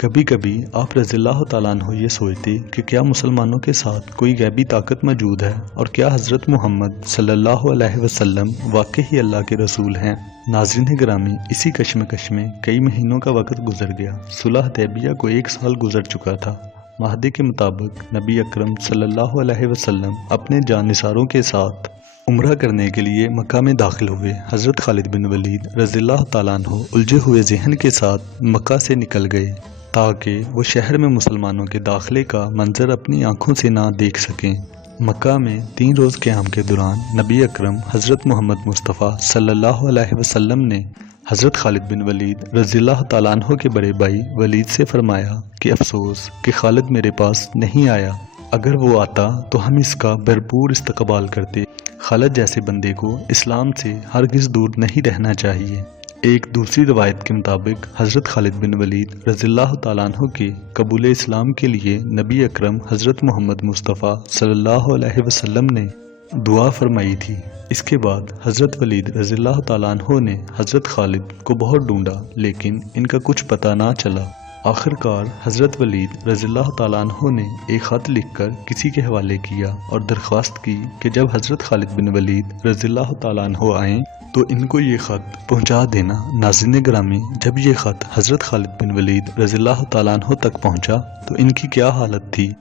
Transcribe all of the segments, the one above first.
کبھی کبھی آپ رضی اللہ تعالیٰ عنہ یہ سوچتے کہ کیا مسلمانوں کے ساتھ کوئی غیبی طاقت موجود ہے اور کیا حضرت محمد صلی اللہ علیہ وسلم واقعی اللہ کے رسول ہیں۔ ناظرین گرامی، اسی کشمکش میں کئی مہینوں کا وقت گزر گیا۔ صلح حدیبیہ کو 1 سال گزر چکا تھا۔ معاہدے کے مطابق نبی اکرم صلی اللہ علیہ وسلم اپنے جانثاروں کے ساتھ عمرہ کرنے کے لیے مکہ میں داخل ہوئے۔ حضرت خالد بن ولید رضی اللہ تعالیٰ عنہ الجھے ہوئے ذہن کے ساتھ مکہ سے نکل گئے تاکہ وہ شہر میں مسلمانوں کے داخلے کا منظر اپنی آنکھوں سے نہ دیکھ سکیں۔ مکہ میں 3 روز قیام کے دوران نبی اکرم حضرت محمد مصطفیٰ صلی اللہ علیہ وسلم نے حضرت خالد بن ولید رضی اللہ تعالیٰ عنہ کے بڑے بھائی ولید سے فرمایا کہ افسوس کہ خالد میرے پاس نہیں آیا، اگر وہ آتا تو ہم اس کا بھرپور استقبال کرتے۔ خالد جیسے بندے کو اسلام سے ہرگز دور نہیں رہنا چاہیے۔ ایک دوسری روایت کے مطابق حضرت خالد بن ولید رضی اللہ تعالیٰ عنہ کے قبول اسلام کے لیے نبی اکرم حضرت محمد مصطفیٰ صلی اللہ علیہ وسلم نے دعا فرمائی تھی۔ اس کے بعد حضرت ولید رضی اللہ تعالیٰ عنہ نے حضرت خالد کو بہت ڈھونڈا لیکن ان کا کچھ پتہ نہ چلا۔ آخر کار حضرت ولید رضی اللہ تعالیٰ عنہ نے ایک خط لکھ کر کسی کے حوالے کیا اور درخواست کی کہ جب حضرت خالد بن ولید رضی اللہ تعالیٰ عنہ آئیں تو ان کو یہ خط پہنچا دینا۔ ناظرین گرامی، جب یہ خط حضرت خالد بن ولید رضی اللہ تعالیٰ عنہ تک پہنچا تو ان کی کیا حالت تھی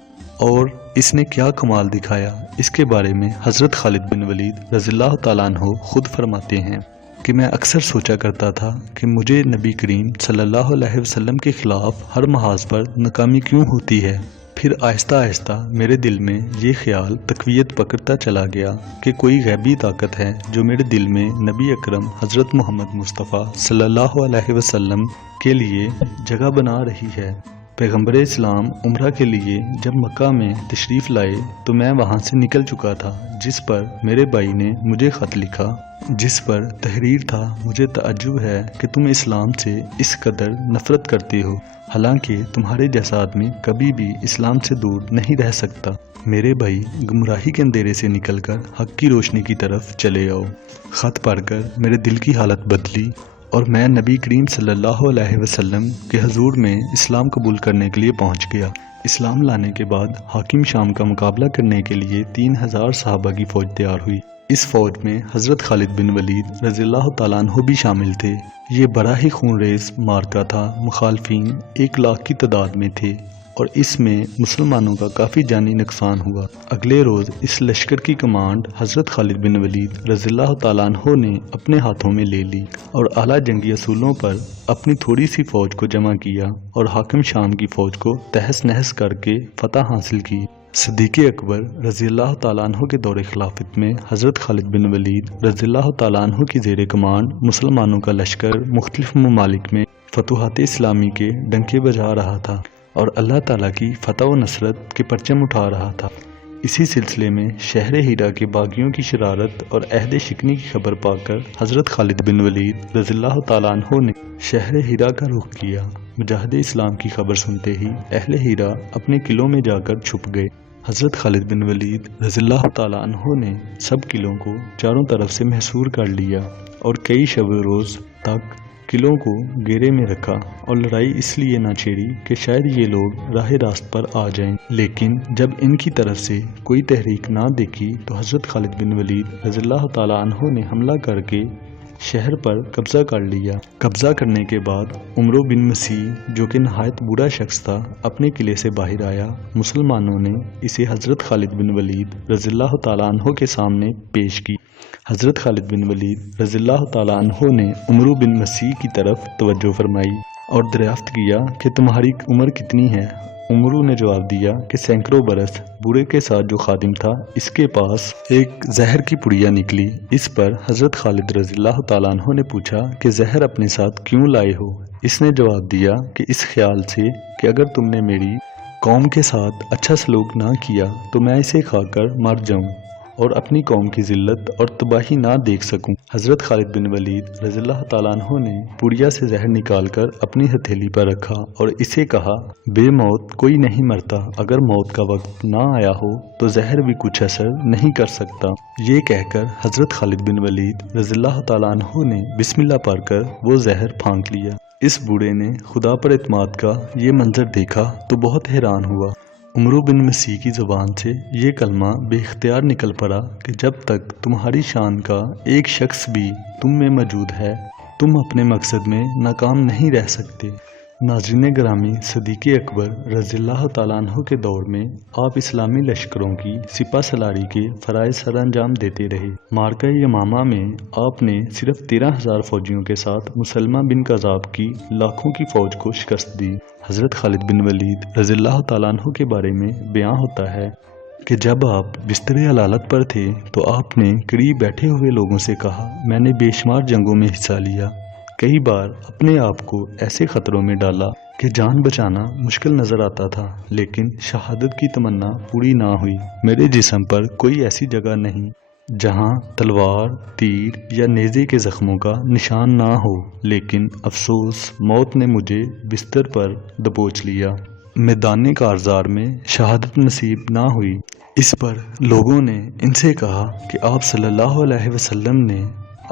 اور اس نے کیا کمال دکھایا، اس کے بارے میں حضرت خالد بن ولید رضی اللہ تعالیٰ عنہ خود فرماتے ہیں کہ میں اکثر سوچا کرتا تھا کہ مجھے نبی کریم صلی اللہ علیہ وسلم کے خلاف ہر محاذ پر ناکامی کیوں ہوتی ہے۔ پھر آہستہ آہستہ میرے دل میں یہ خیال تقویت پکڑتا چلا گیا کہ کوئی غیبی طاقت ہے جو میرے دل میں نبی اکرم حضرت محمد مصطفیٰ صلی اللہ علیہ وسلم کے لیے جگہ بنا رہی ہے۔ پیغمبر اسلام عمرہ کے لیے جب مکہ میں تشریف لائے تو میں وہاں سے نکل چکا تھا، جس پر میرے بھائی نے مجھے خط لکھا جس پر تحریر تھا، مجھے تعجب ہے کہ تم اسلام سے اس قدر نفرت کرتے ہو، حالانکہ تمہارے جیسا آدمی کبھی بھی اسلام سے دور نہیں رہ سکتا۔ میرے بھائی، گمراہی کے اندھیرے سے نکل کر حق کی روشنی کی طرف چلے آؤ۔ خط پڑھ کر میرے دل کی حالت بدلی اور میں نبی کریم صلی اللہ علیہ وسلم کے حضور میں اسلام قبول کرنے کے لیے پہنچ گیا۔ اسلام لانے کے بعد حاکم شام کا مقابلہ کرنے کے لیے 3000 صحابہ کی فوج تیار ہوئی۔ اس فوج میں حضرت خالد بن ولید رضی اللہ تعالیٰ عنہ بھی شامل تھے۔ یہ بڑا ہی خون ریز معرکہ تھا، مخالفین 1 لاکھ کی تعداد میں تھے اور اس میں مسلمانوں کا کافی جانی نقصان ہوا۔ اگلے روز اس لشکر کی کمانڈ حضرت خالد بن ولید رضی اللہ تعالیٰ عنہ نے اپنے ہاتھوں میں لے لی اور اعلیٰ جنگی اصولوں پر اپنی تھوڑی سی فوج کو جمع کیا اور حاکم شام کی فوج کو تہس نہس کر کے فتح حاصل کی۔ صدیق اکبر رضی اللہ تعالیٰ عنہ کے دور خلافت میں حضرت خالد بن ولید رضی اللہ تعالیٰ عنہ کی زیر کمانڈ مسلمانوں کا لشکر مختلف ممالک میں فتوحات اسلامی کے ڈنکے بجا رہا تھا اور اللہ تعالیٰ کی فتح و نصرت کے پرچم اٹھا رہا تھا۔ اسی سلسلے میں شہر ہیرا کے باغیوں کی شرارت اور عہد شکنی کی خبر پا کر حضرت خالد بن ولید رضی اللہ تعالیٰ عنہ نے شہر ہیرا کا رخ کیا۔ مجاہد اسلام کی خبر سنتے ہی اہل ہیرا اپنے قلعوں میں جا کر چھپ گئے۔ حضرت خالد بن ولید رضی اللہ تعالیٰ عنہ نے سب قلعوں کو چاروں طرف سے محصور کر لیا اور کئی شب و روز تک قلعوں کو گھیرے میں رکھا اور لڑائی اس لیے نہ چھیڑی کہ شاید یہ لوگ راہ راست پر آ جائیں، لیکن جب ان کی طرف سے کوئی تحریک نہ دیکھی تو حضرت خالد بن ولید رضی اللہ تعالیٰ عنہ نے حملہ کر کے شہر پر قبضہ کر لیا۔ قبضہ کرنے کے بعد عمرو بن مسیح جو کہ نہایت بوڑھا شخص تھا اپنے قلعے سے باہر آیا۔ مسلمانوں نے اسے حضرت خالد بن ولید رضی اللہ تعالیٰ عنہ کے سامنے پیش کی۔ حضرت خالد بن ولید رضی اللہ تعالیٰ عنہ نے عمرو بن مسیح کی طرف توجہ فرمائی اور دریافت کیا کہ تمہاری عمر کتنی ہے؟ عمرو نے جواب دیا کہ سینکڑوں برس۔ بوڑھے کے ساتھ جو خادم تھا اس کے پاس ایک زہر کی پڑیا نکلی۔ اس پر حضرت خالد رضی اللہ تعالیٰ عنہ نے پوچھا کہ زہر اپنے ساتھ کیوں لائے ہو؟ اس نے جواب دیا کہ اس خیال سے کہ اگر تم نے میری قوم کے ساتھ اچھا سلوک نہ کیا تو میں اسے کھا کر مر جاؤں اور اپنی قوم کی ذلت اور تباہی نہ دیکھ سکوں۔ حضرت خالد بن ولید رضی اللہ تعالیٰ عنہ نے پڑیا سے زہر نکال کر اپنی ہتھیلی پر رکھا اور اسے کہا، بے موت کوئی نہیں مرتا، اگر موت کا وقت نہ آیا ہو تو زہر بھی کچھ اثر نہیں کر سکتا۔ یہ کہہ کر حضرت خالد بن ولید رضی اللہ تعالیٰ عنہ نے بسم اللہ پڑھ کر وہ زہر پھانک لیا۔ اس بوڑھے نے خدا پر اعتماد کا یہ منظر دیکھا تو بہت حیران ہوا۔ عمرو بن مسیح کی زبان سے یہ کلمہ بے اختیار نکل پڑا کہ جب تک تمہاری شان کا ایک شخص بھی تم میں موجود ہے تم اپنے مقصد میں ناکام نہیں رہ سکتے۔ ناظرین گرامی، صدیق اکبر رضی اللہ تعالیٰ عنہ کے دور میں آپ اسلامی لشکروں کی سپہ سالاری کے فرائض سر انجام دیتے رہے۔ معرکہ یمامہ میں آپ نے صرف 13,000 فوجیوں کے ساتھ مسلمہ بن کذاب کی لاکھوں کی فوج کو شکست دی۔ حضرت خالد بن ولید رضی اللہ تعالیٰ عنہ کے بارے میں بیان ہوتا ہے کہ جب آپ بستر علالت پر تھے تو آپ نے قریب بیٹھے ہوئے لوگوں سے کہا، میں نے بے شمار جنگوں میں حصہ لیا، کئی بار اپنے آپ کو ایسے خطروں میں ڈالا کہ جان بچانا مشکل نظر آتا تھا، لیکن شہادت کی تمنا پوری نہ ہوئی۔ میرے جسم پر کوئی ایسی جگہ نہیں جہاں تلوار، تیر یا نیزے کے زخموں کا نشان نہ ہو، لیکن افسوس موت نے مجھے بستر پر دبوچ لیا۔ میدان کارزار میں شہادت نصیب نہ ہوئی۔ اس پر لوگوں نے ان سے کہا کہ آپ صلی اللہ علیہ وسلم نے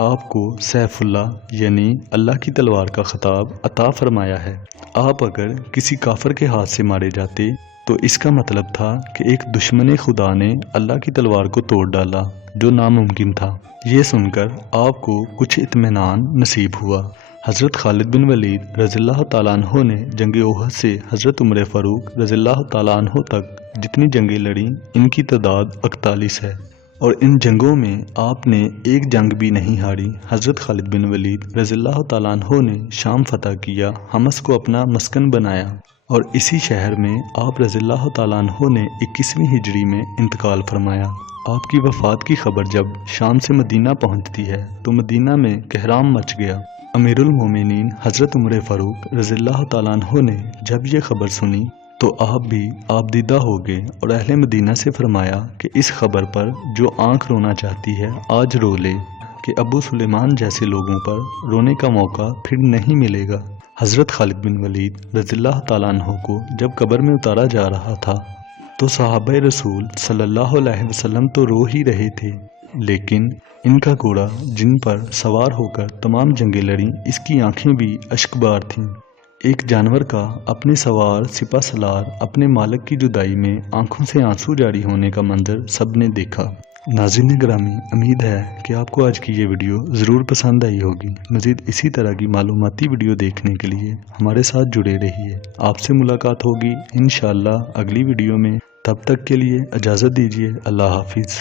آپ کو سیف اللہ یعنی اللہ کی تلوار کا خطاب عطا فرمایا ہے۔ آپ اگر کسی کافر کے ہاتھ سے مارے جاتے تو اس کا مطلب تھا کہ ایک دشمن خدا نے اللہ کی تلوار کو توڑ ڈالا، جو ناممکن تھا۔ یہ سن کر آپ کو کچھ اطمینان نصیب ہوا۔ حضرت خالد بن ولید رضی اللہ تعالیٰ عنہ نے جنگ احد سے حضرت عمر فاروق رضی اللہ تعالیٰ عنہ تک جتنی جنگیں لڑیں ان کی تعداد 41 ہے، اور ان جنگوں میں آپ نے ایک جنگ بھی نہیں ہاری۔ حضرت خالد بن ولید رضی اللہ تعالیٰ عنہ نے شام فتح کیا، حمص کو اپنا مسکن بنایا، اور اسی شہر میں آپ رضی اللہ تعالیٰ عنہ نے 21ویں ہجری میں انتقال فرمایا۔ آپ کی وفات کی خبر جب شام سے مدینہ پہنچتی ہے تو مدینہ میں کہرام مچ گیا۔ امیر المومنین حضرت عمر فاروق رضی اللہ تعالیٰ عنہ نے جب یہ خبر سنی تو آپ بھی آبدیدہ ہو گئے اور اہل مدینہ سے فرمایا کہ اس خبر پر جو آنکھ رونا چاہتی ہے آج رو لے، کہ ابو سلیمان جیسے لوگوں پر رونے کا موقع پھر نہیں ملے گا۔ حضرت خالد بن ولید رضی اللہ تعالیٰ عنہ کو جب قبر میں اتارا جا رہا تھا تو صحابہ رسول صلی اللہ علیہ وسلم تو رو ہی رہے تھے، لیکن ان کا گھوڑا جن پر سوار ہو کر تمام جنگیں لڑیں اس کی آنکھیں بھی اشک بار تھیں۔ ایک جانور کا اپنے سوار سپہ سالار اپنے مالک کی جدائی میں آنکھوں سے آنسو جاری ہونے کا منظر سب نے دیکھا۔ ناظرین گرامی، امید ہے کہ آپ کو آج کی یہ ویڈیو ضرور پسند آئی ہوگی۔ مزید اسی طرح کی معلوماتی ویڈیو دیکھنے کے لیے ہمارے ساتھ جڑے رہیے۔ آپ سے ملاقات ہوگی انشاءاللہ اگلی ویڈیو میں۔ تب تک کے لیے اجازت دیجیے۔ اللہ حافظ۔